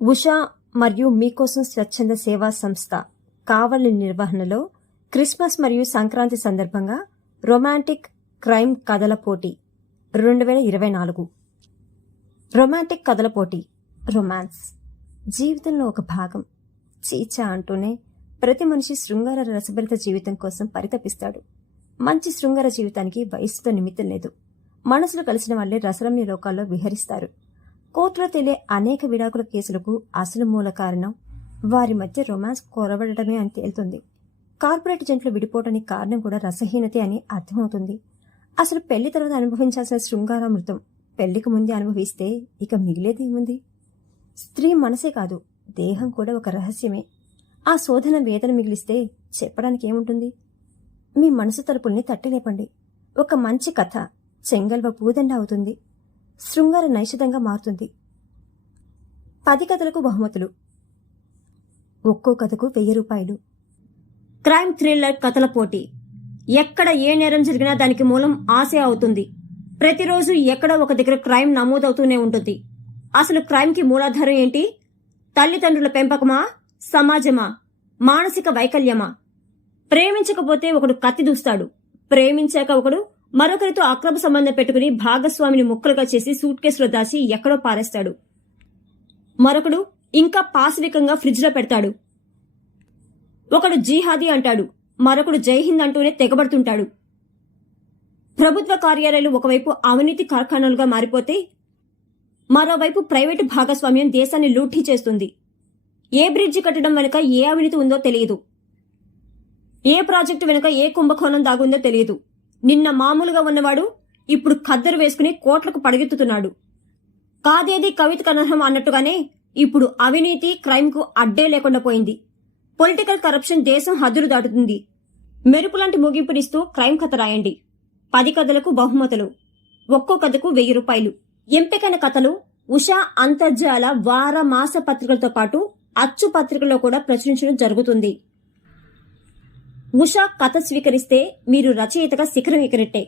ఉషా మరియు మీకోసం స్వచ్ఛంద సేవా సంస్థ కావలి నిర్వహణలో క్రిస్మస్ మరియు సంక్రాంతి సందర్భంగా రొమాంటిక్ క్రైమ్ కథల పోటీ 2024. రొమాంటిక్ కథల పోటీ. రొమాన్స్ జీవితంలో ఒక భాగం. చీచా అంటూనే ప్రతి మనిషి శృంగార రసభరిత జీవితం కోసం పరితపిస్తాడు. మంచి శృంగార జీవితానికి వయస్సుతో నిమిత్తం లేదు. మనసులు కలిసిన వాళ్లే రసరమ్య లోకాల్లో విహరిస్తారు. కోర్టులో తేలే అనేక విడాకుల కేసులకు అసలు మూల కారణం వారి మధ్య రొమాన్స్ కొరవడమే అని తేలుతుంది. కార్పొరేట్ జంటలు విడిపోవడానికి కారణం కూడా రసహీనతే అని అర్థమవుతుంది. అసలు పెళ్లి తర్వాత అనుభవించాల్సిన శృంగారామృతం పెళ్లికి ముందే అనుభవిస్తే ఇక మిగిలేదేముంది? స్త్రీ మనసే కాదు, దేహం కూడా ఒక రహస్యమే. ఆ శోధన వేదన మిగిలిస్తే చెప్పడానికి ఏముంటుంది? మీ మనసు తలుపుల్ని తట్టిలేపండి. ఒక మంచి కథ చెంగల్వ పూదండ అవుతుంది. శృంగార నైషధంగా మారుతుంది. 10 కథలకు బహుమతులు. ఒక్కో కథకు 1000 రూపాయలు. క్రైమ్ థ్రిల్లర్ కథల పోటీ. ఎక్కడ ఏ నేరం జరిగినా దానికి మూలం ఆశ అవుతుంది. ప్రతిరోజు ఎక్కడో ఒక దగ్గర క్రైమ్ నమోదవుతూనే ఉంటుంది. అసలు క్రైమ్కి మూలాధారం ఏంటి? తల్లిదండ్రుల పెంపకమా? సమాజమా? మానసిక వైకల్యమా? ప్రేమించకపోతే ఒకడు కత్తి దూస్తాడు. ప్రేమించాక ఒకడు మరొకరితో అక్రమ సంబంధం పెట్టుకుని భాగస్వామిని ముక్కలుగా చేసి సూట్ కేసులో దాచి ఎక్కడో పారేస్తాడు. మరొకడు ఇంకా పాశవికంగా ఫ్రిడ్జ్లో పెడతాడు. ఒకడు జీహాదీ అంటాడు, మరొకడు జైహింద్ అంటూనే తెగబడుతుంటాడు. ప్రభుత్వ కార్యాలయాలు ఒకవైపు అవినీతి కార్ఖానాలుగా మారిపోతే మరోవైపు ప్రైవేటు భాగస్వామ్యం దేశాన్ని లూటీ చేస్తుంది. ఏ బ్రిడ్జి కట్టడం వెనుక ఏ అవినీతి ఉందో తెలియదు. ఏ ప్రాజెక్టు వెనుక ఏ కుంభకోణం దాగుందో తెలియదు. నిన్న మామూలుగా ఉన్నవాడు ఇప్పుడు ఖద్దరు వేసుకుని కోట్లకు పడగెత్తుతున్నాడు. కాదేది కవిత కనర్హం అన్నట్టుగానే ఇప్పుడు అవినీతి క్రైమ్కు అడ్డే లేకుండా పోయింది. పొలిటికల్ కరప్షన్ దేశం హద్దులు దాటుతుంది. మెరుపులాంటి ముగింపునిస్తూ క్రైమ్ కథ రాయండి. 10 కథలకు బహుమతులు. ఒక్కో కథకు 1000 రూపాయలు. ఎంపికైన కథలు ఉషా అంతర్జాల వార మాస పత్రికలతో పాటు అచ్చు పత్రికలో కూడా ప్రచురించడం జరుగుతుంది. ఉషా కథ స్వీకరిస్తే మీరు రచయితగా శిఖరం ఎక్కినట్టే.